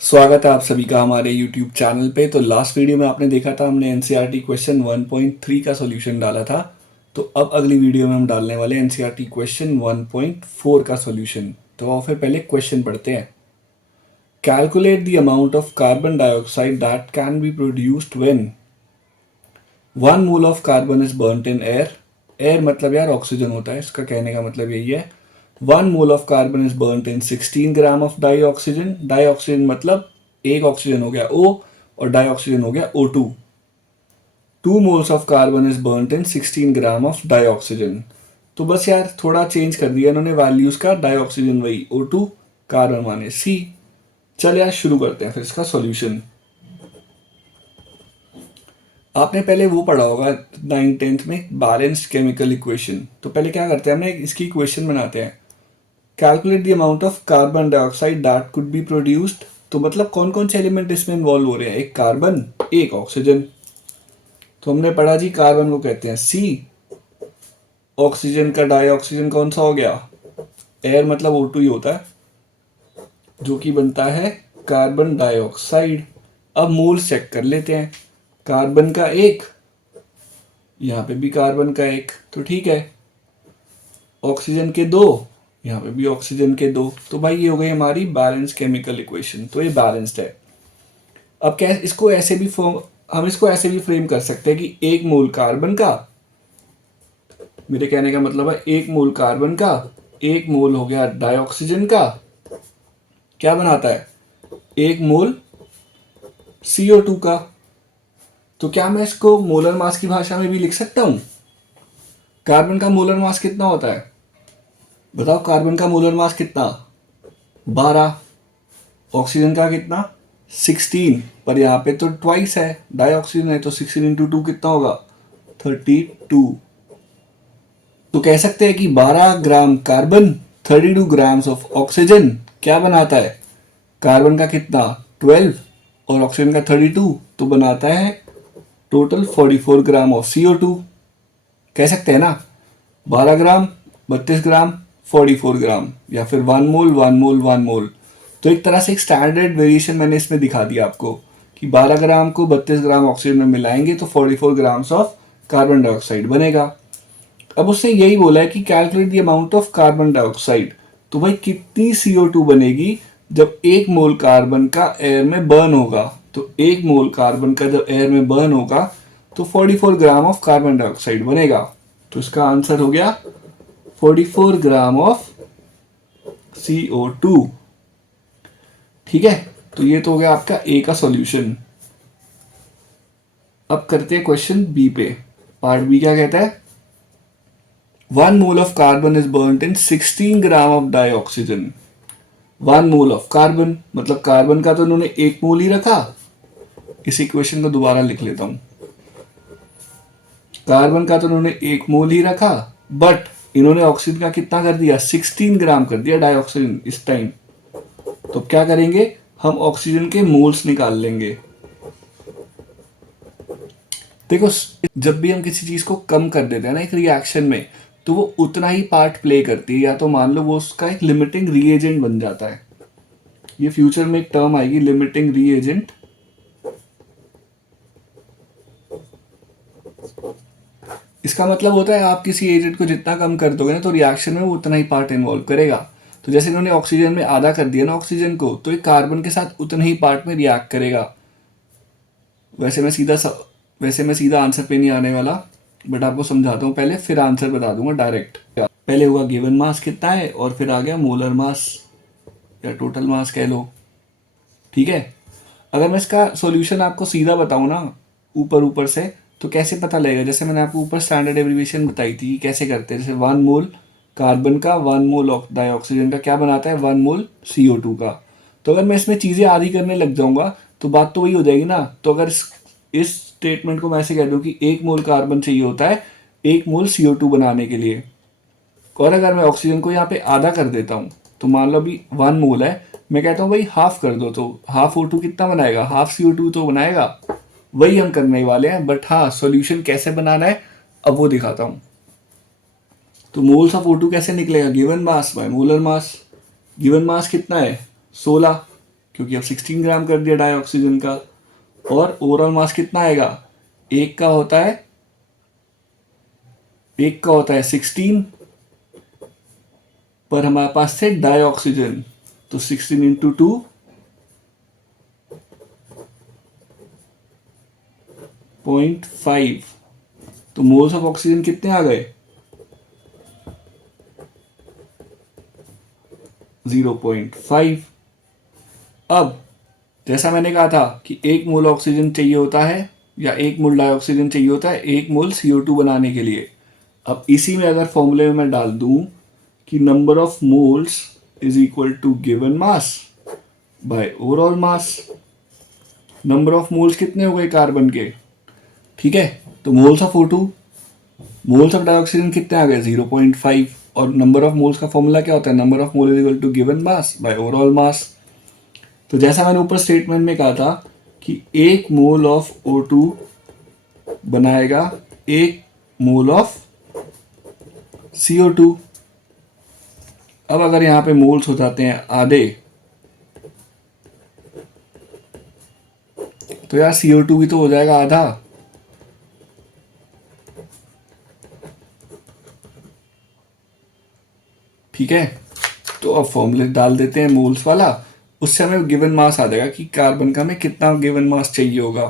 स्वागत है आप सभी का हमारे YouTube चैनल पे। तो लास्ट वीडियो में आपने देखा था, हमने एनसीईआरटी क्वेश्चन 1.3 का सॉल्यूशन डाला था। तो अब अगली वीडियो में हम डालने वाले एनसीईआरटी क्वेश्चन 1.4 का सॉल्यूशन। तो आओ फिर पहले क्वेश्चन पढ़ते हैं। Calculate the amount of carbon dioxide that can be produced when 1 mole of carbon is burnt in air. Air मतलब यार ऑक्सीजन होता है, इसका कहने का मतलब यही है। 1 mole of carbon is burnt in 16 gram of dioxygen. Dioxygen मतलब एक ऑक्सीजन हो गया O और डाई ऑक्सीजन हो गया O2। 2 moles of carbon is burnt in 16 gram of dioxygen. तो बस यार थोड़ा चेंज कर दिया इन्होंने वैल्यूज का। डाई ऑक्सीजन वही O2, कार्बन माने C। चल यार शुरू करते हैं फिर इसका सॉल्यूशन। आपने पहले वो पढ़ा होगा 9th-10th में, बैलेंस्ड केमिकल इक्वेशन। तो पहले क्या करते हैं, हमने इसकी इक्वेशन बनाते हैं। Calculate the amount of carbon dioxide that could be produced. तो मतलब कौन कौन से एलिमेंट इसमें इन्वॉल्व हो रहे हैं, एक कार्बन एक ऑक्सीजन। तो हमने पढ़ा जी कार्बन को कहते हैं C, ऑक्सीजन का डाई ऑक्सीजन कौन सा हो गया, एयर मतलब O2 ही होता है, जो कि बनता है कार्बन डाइऑक्साइड। अब मोल्स चेक कर लेते हैं। कार्बन का एक, यहाँ पे भी कार्बन का एक, तो ठीक है। ऑक्सीजन के दो, यहाँ पे भी ऑक्सीजन के दो। तो भाई ये हो गई हमारी बैलेंस केमिकल इक्वेशन। तो ये बैलेंस्ड है। अब क्या इसको ऐसे भी हम इसको ऐसे भी फ्रेम कर सकते हैं कि एक मोल कार्बन का, मेरे कहने का मतलब है एक मोल कार्बन का, एक मोल हो गया डाइऑक्सीजन का, क्या बनाता है, एक मोल CO2 का। तो क्या मैं इसको मोलर मास की भाषा में भी लिख सकता हूं। कार्बन का मोलर मास कितना होता है, बताओ। कार्बन का मोलर मास कितना, 12। ऑक्सीजन का कितना, 16। पर यहाँ पे तो ट्वाइस है, डाई ऑक्सीजन है, तो 16 इंटू 2 कितना होगा, 32। तो कह सकते हैं कि 12 gram carbon 32 grams of oxygen क्या बनाता है, कार्बन का कितना 12 और ऑक्सीजन का 32, तो बनाता है टोटल 44 ग्राम ऑफ CO2। कह सकते हैं ना, 12 ग्राम 32 ग्राम 44 ग्राम, या फिर 1 मोल 1 मोल 1 मोल। तो एक तरह से एक स्टैंडर्ड वेरिएशन मैंने इसमें दिखा दिया आपको कि 12 ग्राम को 32 ग्राम ऑक्सीजन में मिलाएंगे तो 44 ग्राम्स ऑफ कार्बन डाइऑक्साइड बनेगा। अब उसने यही बोला है कि calculate the amount of carbon dioxide. तो भाई कितनी CO2 बनेगी जब एक मोल कार्बन का एयर में बर्न होगा। तो एक मोल कार्बन का जब एयर में बर्न होगा तो 44 ग्राम ऑफ कार्बन डाइऑक्साइड बनेगा। तो इसका आंसर हो गया 44 ग्राम ऑफ CO2। ठीक है, तो ये तो हो गया आपका A का सॉल्यूशन। अब करते हैं क्वेश्चन B पे। पार्ट B क्या कहता है, 1 mole of carbon is burned in 16 gram of dioxygen. 1 mole of carbon मतलब कार्बन का तो इन्होंने एक मोल ही रखा। इस इक्वेशन को दोबारा लिख लेता हूं। कार्बन का तो इन्होंने एक मोल ही रखा, बट इन्होंने ऑक्सीजन का कितना कर दिया, 16 ग्राम कर दिया डाई ऑक्सीजन इस टाइम। तो क्या करेंगे, हम ऑक्सीजन के मोल्स निकाल लेंगे। देखो, जब भी हम किसी चीज को कम कर देते हैं ना एक रिएक्शन में, तो वो उतना ही पार्ट प्ले करती है, या तो मान लो वो उसका एक लिमिटिंग रीएजेंट बन जाता है। ये फ्यूचर में एक टर्म आएगी, लिमिटिंग रीएजेंट। इसका मतलब होता है आप किसी एजेंट को जितना कम कर दोगे ना, तो रिएक्शन में वो उतना ही पार्ट इन्वॉल्व करेगा। तो जैसे इन्होंने ऑक्सीजन में आधा कर दिया ना ऑक्सीजन को, तो एक कार्बन के साथ उतना ही पार्ट में रिएक्ट करेगा। वैसे मैं सीधा आंसर पे नहीं आने वाला, बट आपको समझाता हूँ पहले, फिर आंसर बता दूंगा डायरेक्ट। पहले हुआ गिवन मास कितना है, और फिर आ गया मोलर मास या टोटल मास कह लो। ठीक है, अगर मैं इसका सॉल्यूशन आपको सीधा बताऊँ ना ऊपर ऊपर से, तो कैसे पता लगेगा। जैसे मैंने आपको ऊपर स्टैंडर्ड एब्रीविएशन बताई थी कि कैसे करते हैं। जैसे 1 मोल कार्बन का 1 मोल डाई ऑक्सीजन का क्या बनाता है, 1 मोल CO2 का। तो अगर मैं इसमें चीज़ें आधी करने लग जाऊंगा तो बात तो वही हो जाएगी ना। तो अगर इस स्टेटमेंट को मैं ऐसे कह दूं कि 1 मोल कार्बन चाहिए होता है 1 मोल CO2 बनाने के लिए, और अगर मैं ऑक्सीजन को यहाँ पे आधा कर देता हूँ, तो मान लो अभी 1 मोल है, मैं कहता हूँ भाई हाफ कर दो, तो हाफ O2 कितना बनाएगा, हाफ CO2 तो बनाएगा। वही हम करने वाले हैं, बट हाँ सॉल्यूशन कैसे बनाना है अब वो दिखाता हूँ। तो मोल्स ऑफ O2 कैसे निकलेगा, given mass by molar mass. Given mass कितना है 16, क्योंकि अब 16 ग्राम कर दिया डाई ऑक्सीजन का। और ओवरऑल मास कितना आएगा, एक का होता है 16, पर हमारे पास थे डाई ऑक्सीजन, तो 16 इंटू 2 0.5, तो मोल्स ऑफ ऑक्सीजन कितने आ गए, 0.5। अब जैसा मैंने कहा था कि 1 मोल ऑक्सीजन चाहिए होता है या 1 मोल डाइऑक्सीजन चाहिए होता है 1 मोल CO2 बनाने के लिए। अब इसी में अगर फॉर्मूले में मैं डाल दूं कि number of moles is equal to given mass by overall mass, number of moles कितने हो गए कार्बन के, ठीक है, तो moles of O2, moles of dioxygen कितने आ गए 0.5, और नंबर ऑफ मोल्स का फॉर्मूला क्या होता है, number of mole is equal to given mass by overall mass. तो जैसा मैंने ऊपर स्टेटमेंट में कहा था कि 1 मोल ऑफ O2 बनाएगा 1 मोल ऑफ CO2। अब अगर यहां पे मोल्स हो जाते हैं आधे, तो यार CO2 भी तो हो जाएगा आधा। ठीक है, तो अब फॉर्मूले डाल देते हैं मोल्स वाला, उससे हमें गिवन मास आ जाएगा कि कार्बन का हमें कितना गिवन मास चाहिए होगा।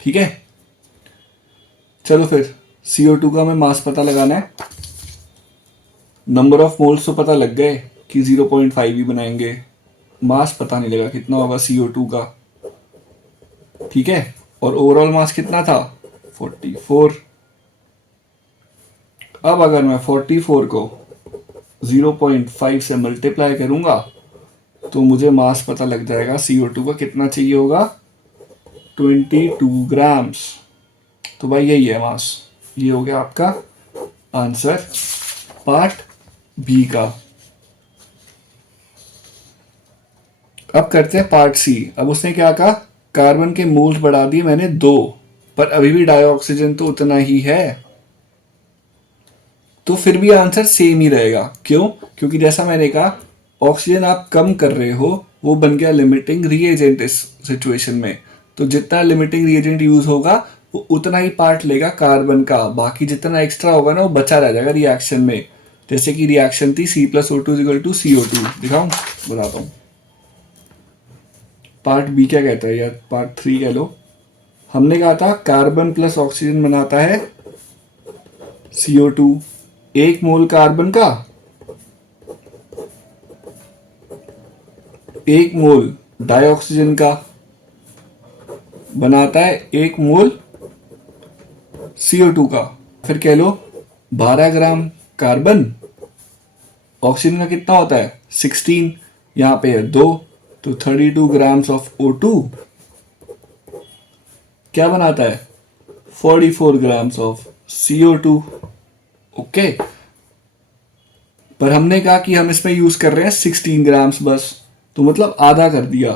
ठीक है, चलो फिर CO2 का हमें मास पता लगाना है। नंबर ऑफ मोल्स तो पता लग गए कि 0.5 ही बनाएंगे, मास पता नहीं लगा कितना होगा CO2 का। ठीक है, और ओवरऑल मास कितना था 44। अब अगर मैं 44 को 0.5 से मल्टीप्लाई करूंगा तो मुझे मास पता लग जाएगा CO2 का कितना चाहिए होगा, 22 ग्राम्स। तो भाई यही है मास। ये हो गया आपका आंसर पार्ट बी का। अब करते हैं पार्ट सी। अब उसने क्या कहा, कार्बन के मोल्स बढ़ा दिए मैंने 2, पर अभी भी डाइऑक्सीजन तो उतना ही है, तो फिर भी आंसर सेम ही रहेगा। क्यों? क्योंकि जैसा मैंने कहा ऑक्सीजन आप कम कर रहे हो, वो बन गया लिमिटिंग रिएजेंट इस सिचुएशन में। तो जितना लिमिटिंग रिएजेंट यूज होगा वो उतना ही पार्ट लेगा कार्बन का, बाकी जितना एक्स्ट्रा होगा ना वो बचा रह जाएगा रिएक्शन में। जैसे कि रिएक्शन थी C+O2 दिखाऊं, बताता हूं। पार्ट बी क्या कहता है यार, पार्ट 3 कह लो। हमने कहा था कार्बन प्लस ऑक्सीजन बनाता है CO2, 1 मोल कार्बन का 1 मोल डाइऑक्सीजन का बनाता है 1 मोल CO2 का। फिर कह लो 12 ग्राम कार्बन, ऑक्सीजन का कितना होता है 16, यहां पे है 2, तो 32 ग्राम्स ऑफ O2 क्या बनाता है 44 ग्राम्स ऑफ CO2। ओके, पर हमने कहा कि हम इसमें यूज कर रहे हैं 16 ग्राम्स बस, तो मतलब आधा कर दिया।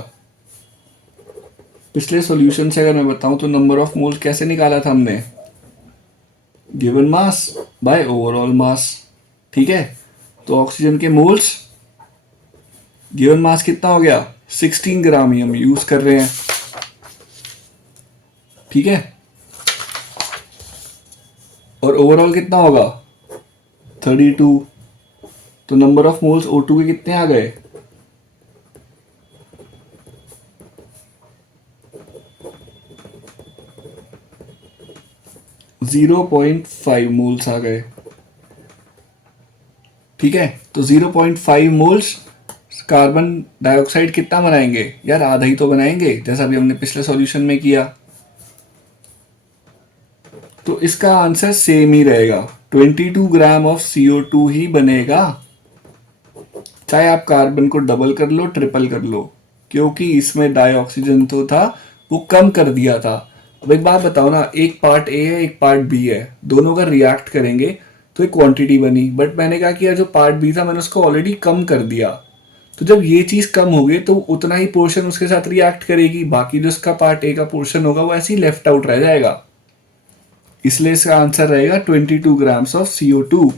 पिछले सॉल्यूशन से अगर मैं बताऊं तो नंबर ऑफ मोल्स कैसे निकाला था हमने, गिवन मास बाय ओवरऑल मास। ठीक है, तो ऑक्सीजन के मोल्स गिवन मास कितना हो गया 16 ग्राम ही हम यूज कर रहे हैं। ठीक है, और ओवरऑल कितना होगा 32, तो नंबर ऑफ मोल्स O2 के कितने आ गए 0.5 मोल्स आ गए। ठीक है, तो 0.5 मोल्स कार्बन डाइऑक्साइड कितना बनाएंगे यार, आधा ही तो बनाएंगे, जैसा भी हमने पिछले सॉल्यूशन में किया। तो इसका आंसर सेम ही रहेगा, 22 ग्राम ऑफ CO2 ही बनेगा, चाहे आप कार्बन को डबल कर लो ट्रिपल कर लो, क्योंकि इसमें डाइऑक्सीजन तो था वो कम कर दिया था। अब एक बात बताओ ना, एक पार्ट ए है एक पार्ट बी है, दोनों का रिएक्ट करेंगे तो एक क्वांटिटी बनी, बट मैंने कहा कि यार जो पार्ट बी था मैंने उसको ऑलरेडी कम कर दिया, तो जब ये चीज कम होगी तो उतना ही पोर्शन उसके साथ रिएक्ट करेगी, बाकी जो उसका पार्ट ए का पोर्शन होगा वो ऐसे ही लेफ्ट आउट रह जाएगा। इसलिए इसका आंसर रहेगा 22 ग्राम्स ऑफ CO2,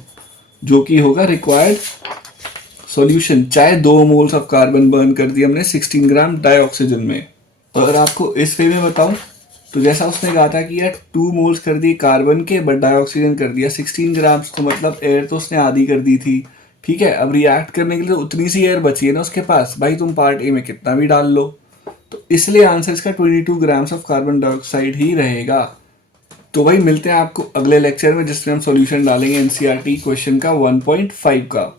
जो कि होगा रिक्वायर्ड सॉल्यूशन, चाहे 2 मोल्स ऑफ कार्बन बर्न कर दिया हमने 16 ग्राम डाई ऑक्सीजन में। और अगर आपको इस वे में बताऊं तो जैसा उसने कहा था कि यार 2 मोल्स कर दिए कार्बन के बट डाई ऑक्सीजन कर दिया 16 ग्राम्स, तो मतलब एयर तो उसने आधी कर दी थी। ठीक है, अब रिएक्ट करने के लिए उतनी सी एयर बची है ना उसके पास, भाई तुम पार्ट ए में कितना भी डाल लो। तो इसलिए आंसर इसका 22 ग्राम्स ऑफ कार्बन डाइऑक्साइड ही रहेगा। तो भाई मिलते हैं आपको अगले लेक्चर में जिसमें हम सॉल्यूशन डालेंगे एनसीईआरटी क्वेश्चन का 1.5 का।